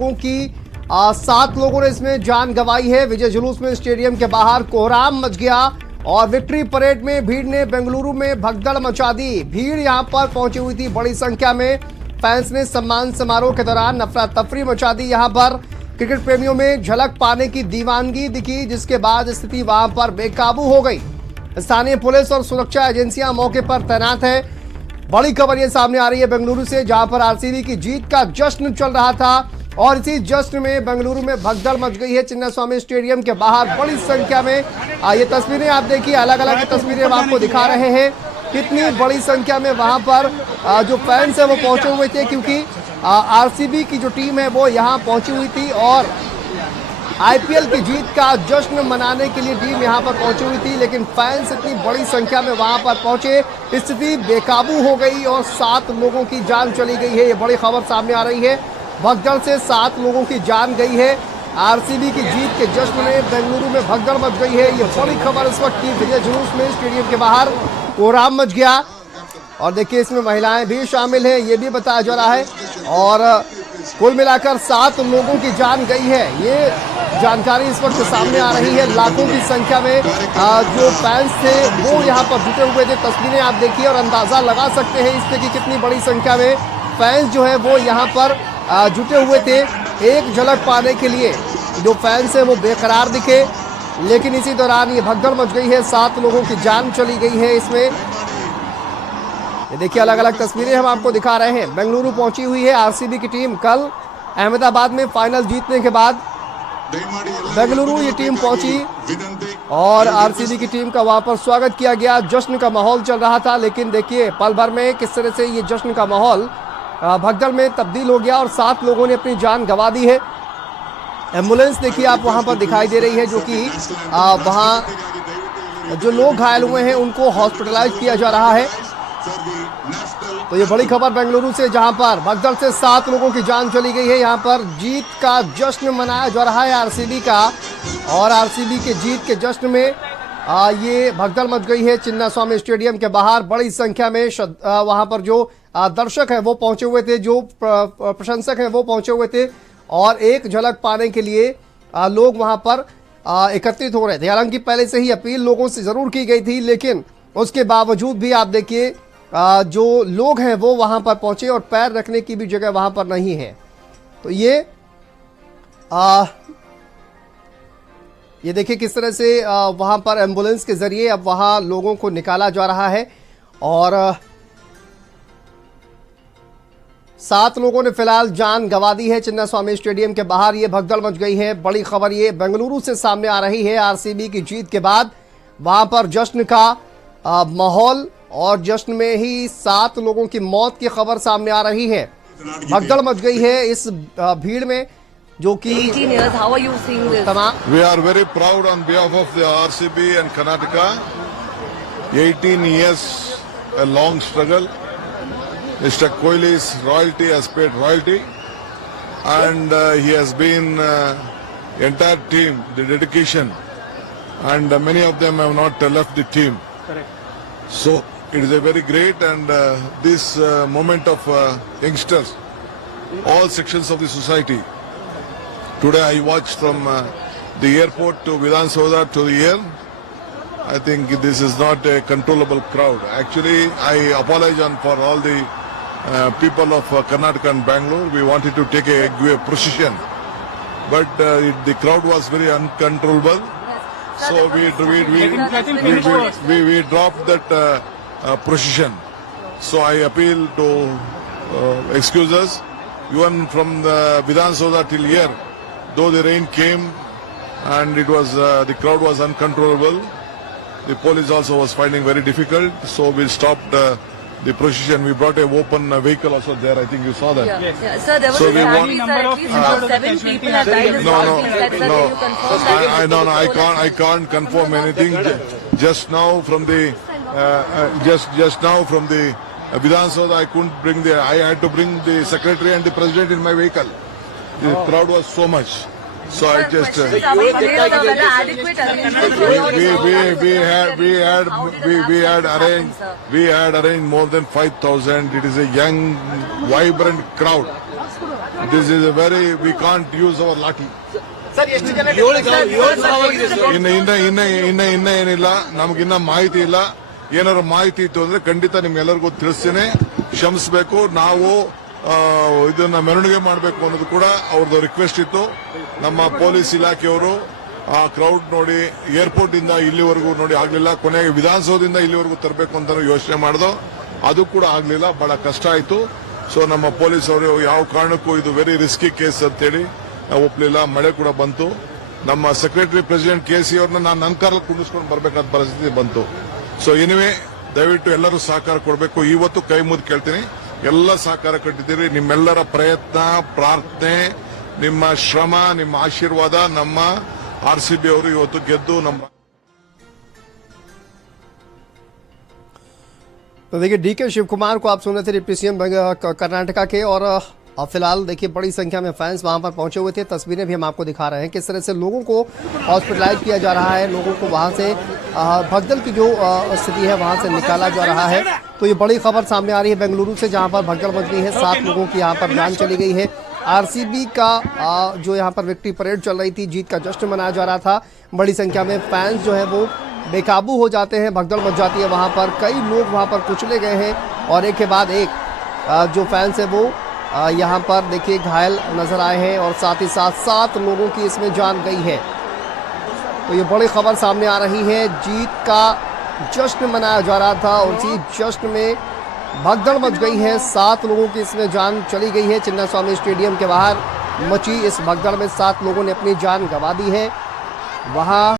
की 7 लोगों ने इसमें जान गंवाई है। विजय जुलूस में स्टेडियम के बाहर कोहराम मच गया और विक्ट्री परेड में भीड़ ने बेंगलुरु में भगदड़ मचा दी। भीड़ यहां पर पहुंची हुई थी बड़ी संख्या में। फैंस ने सम्मान समारोह के दौरान अफरा तफरी मचा दी। यहां पर क्रिकेट प्रेमियों में झलक पाने की दीवानगी दिखी, जिसके बाद स्थिति वहां पर बेकाबू हो गई। स्थानीय पुलिस और सुरक्षा एजेंसियां मौके पर तैनात है। बड़ी खबर ये सामने आ रही है बेंगलुरु से, जहां पर आरसीबी की जीत का जश्न चल रहा था और इसी जश्न में बेंगलुरु में भगदड़ मच गई है। चिन्नास्वामी स्टेडियम के बाहर बड़ी संख्या में ये तस्वीरें आप देखिए, अलग अलग तस्वीरें हम आपको दिखा रहे हैं। कितनी बड़ी संख्या में वहां पर जो फैंस है वो पहुंचे हुए थे, क्योंकि आरसीबी की जो टीम है वो यहां पहुंची हुई थी और आईपीएल की जीत का जश्न मनाने के लिए टीम यहां पर पहुंची हुई थी। लेकिन फैंस इतनी बड़ी संख्या में वहां पर पहुंचे, स्थिति बेकाबू हो गई और 7 लोगों की जान चली गई है। ये बड़ी खबर सामने आ रही है। भगदड़ से 7 लोगों की जान गई है। आरसीबी की जीत के जश्न में बेंगलुरु में भगदड़ मच गई है। ये बड़ी खबर इस वक्त की। विजय जुलूस में स्टेडियम के बाहर कोहराम मच गया और देखिए इसमें महिलाएं भी शामिल हैं, ये भी बताया जा रहा है। और कुल मिलाकर 7 लोगों की जान गई है, ये जानकारी इस वक्त सामने आ रही है। लाखों की संख्या में जो फैंस थे वो यहाँ पर जुटे हुए थे। तस्वीरें आप देखिए और अंदाजा लगा सकते हैं इससे कि कितनी बड़ी संख्या में फैंस जो है वो यहाँ पर जुटे हुए थे। एक झलक पाने के लिए जो फैंस है वो बेकरार दिखे, लेकिन इसी दौरान ये भगदड़ मच गई है। 7 लोगों की जान चली गई है इसमें। ये देखिए अलग अलग तस्वीरें हम आपको दिखा रहे हैं। बेंगलुरु पहुंची हुई है आरसीबी की टीम। कल अहमदाबाद में फाइनल जीतने के बाद बेंगलुरु ये टीम पहुंची और आरसीबी की टीम का वहां पर स्वागत किया गया। जश्न का माहौल चल रहा था, लेकिन देखिए पल भर में किस तरह से ये जश्न का माहौल भगदड़ में तब्दील हो गया और 7 लोगों ने अपनी जान गंवा दी है। एम्बुलेंस देखिए आप वहां पर दिखाई दे रही है, जो कि वहां जो लोग घायल हुए हैं उनको हॉस्पिटलाइज किया जा रहा है। तो ये बड़ी खबर बेंगलुरु से, जहां पर भगदड़ से 7 लोगों की जान चली गई है। यहां पर जीत का जश्न मनाया जा रहा है आरसीबी का, और आरसीबी के जीत के जश्न में ये भगदड़ मच गई है चिन्नास्वामी स्टेडियम के बाहर। बड़ी संख्या में वहां पर जो दर्शक हैं वो पहुंचे हुए थे, जो प्रशंसक हैं वो पहुंचे हुए थे और एक झलक पाने के लिए लोग वहां पर एकत्रित हो रहे थे। हालांकि पहले से ही अपील लोगों से जरूर की गई थी, लेकिन उसके बावजूद भी आप देखिए जो लोग हैं वो वहां पर पहुंचे और पैर रखने की भी जगह वहां पर नहीं है। तो ये देखिए किस तरह से वहां पर एम्बुलेंस के जरिए अब वहां लोगों को निकाला जा रहा है और 7 लोगों ने फिलहाल जान गंवा दी है चिन्नास्वामी स्टेडियम के बाहर। ये भगदड़ मच गई है। बड़ी खबर ये बेंगलुरु से सामने आ रही है। आरसीबी की जीत के बाद वहां पर जश्न का माहौल और जश्न में ही 7 लोगों की मौत की खबर सामने आ रही है। भगदड़ मच गई है इस भीड़ में, जो कि 18 years, how are you seeing this? We are very proud on behalf of the RCB and Karnataka. 18 years, a long struggle. Mr. Kohli's royalty has paid royalty, and he has been entire team, the dedication, and many of them have not left the team. Correct. So it is a very great and this moment of youngsters, all sections of the society. Today I watched from the airport to Vidhan Soda to the air. I think this is not a controllable crowd. Actually, I apologize for all the people of Karnataka and Bangalore. We wanted to take a procession, but the crowd was very uncontrollable. So we dropped that procession. So I appeal to excuse us. Even from the Vidhan Soda till here, though the rain came and it was the crowd was uncontrollable, the police also was finding very difficult. So we stopped the procession. We brought a open vehicle also there. I think you saw that. Yeah. Sir, there was So a we family that at least 7 people have died. Is what being said. Sir, can you confirm that? I can't confirm anything. Just now from the just now from the Vidhan Soda, I couldn't bring I had to bring the secretary and the president in my vehicle. The crowd was so much. So I just we had arranged more than 5,000. It is a young, vibrant crowd. This is a very, we can't use our lathi. ಇನ್ನ ಏನಿಲ್ಲ, ನಮಗಿನ್ನ ಮಾಹಿತಿ ಇಲ್ಲ. ಏನಾದ್ರು ಮಾಹಿತಿ ಇತ್ತು ಅಂದ್ರೆ ಖಂಡಿತ ನಿಮ್ಗೆಲ್ಲರಿಗೂ ತಿಳಿಸ್ತೇನೆ. ಕ್ಷಮಿಸಬೇಕು. ನಾವು ಇದನ್ನ ಮೆರವಣಿಗೆ ಮಾಡಬೇಕು ಅನ್ನೋದು ಕೂಡ ಅವ್ರದ್ದು ರಿಕ್ವೆಸ್ಟ್ ಇತ್ತು. ನಮ್ಮ ಪೊಲೀಸ್ ಇಲಾಖೆಯವರು ಆ ಕ್ರೌಡ್ ನೋಡಿ ಏರ್ಪೋರ್ಟ್ ಇಂದ ಇಲ್ಲಿವರೆಗೂ ನೋಡಿ ಆಗ್ಲಿಲ್ಲ. ಕೊನೆಗೆ ವಿಧಾನಸೌಧದಿಂದ ಇಲ್ಲಿವರೆಗೂ ತರಬೇಕು ಅಂತ ಯೋಚನೆ ಮಾಡಿದೋ, ಅದು ಕೂಡ ಆಗ್ಲಿಲ್ಲ. ಬಹಳ ಕಷ್ಟ ಆಯ್ತು. ಸೊ ನಮ್ಮ ಪೊಲೀಸ್ ಅವರು ಯಾವ ಕಾರಣಕ್ಕೂ ಇದು ವೆರಿ ರಿಸ್ಕಿ ಕೇಸ್ ಅಂತೇಳಿ ಒಪ್ಪಲಿಲ್ಲ. ಮಳೆ ಕೂಡ ಬಂತು. ನಮ್ಮ ಸೆಕ್ರೆಟರಿ ಪ್ರೆಸಿಡೆಂಟ್ KC ಅವ್ರನ್ನ ನಾನು ನನ್ನ ಕಾರಲ್ಲಿ ಕುಂಡಿಸ್ಕೊಂಡು ಬರ್ಬೇಕಾದ ಪರಿಸ್ಥಿತಿ ಬಂತು. ಸೊ ಎನಿವೆ, ದಯವಿಟ್ಟು ಎಲ್ಲರೂ ಸಹಕಾರ ಕೊಡಬೇಕು. ಇವತ್ತು ಕೈ ಮುಗಿದು ಕೇಳ್ತೀನಿ, ಎಲ್ಲ ಸಹಕಾರ ಕೊಟ್ಟಿದ್ದೀರಿ. ನಿಮ್ಮೆಲ್ಲರ ಪ್ರಯತ್ನ, ಪ್ರಾರ್ಥನೆ, ನಿಮ್ಮ ಶ್ರಮ, ನಿಮ್ಮ ಆಶೀರ್ವಾದ, ನಮ್ಮ RCB ಅವರು ಇವತ್ತು ಗೆದ್ದು ನಮ್ಮ तो देखिए DK शिव कुमार को आप सुन रहे थे, डिप्टी CM कर्नाटका के। और फिलहाल देखिए बड़ी संख्या में फैंस वहां पर पहुंचे हुए थे। तस्वीरें भी हम आपको दिखा रहे हैं किस तरह से लोगों को हॉस्पिटलाइज किया जा रहा है, लोगों को वहां से भगदड़ की जो स्थिति है वहां से निकाला जा रहा है। तो ये बड़ी खबर सामने आ रही है बेंगलुरु से, जहां पर भगदड़ मच गई है। 7 लोगों की यहाँ पर जान चली गई है। RCB का जो यहाँ पर विक्ट्री परेड चल रही थी, जीत का जश्न मनाया जा रहा था। बड़ी संख्या में फैंस जो है वो बेकाबू हो जाते हैं, भगदड़ मच जाती है वहां पर। कई लोग वहां पर कुचले गए हैं और एक के बाद एक जो फैंस है वो यहाँ पर देखिए घायल नजर आए हैं। और साथ ही साथ 7 लोगों की इसमें जान गई है। तो ये बड़ी खबर सामने आ रही है। जीत का जश्न मनाया जा रहा था और इसी जश्न में भगदड़ मच गई है। 7 लोगों की इसमें जान चली गई है। चिन्नास्वामी स्टेडियम के बाहर मची इस भगदड़ में 7 लोगों ने अपनी जान गंवा दी है। वहां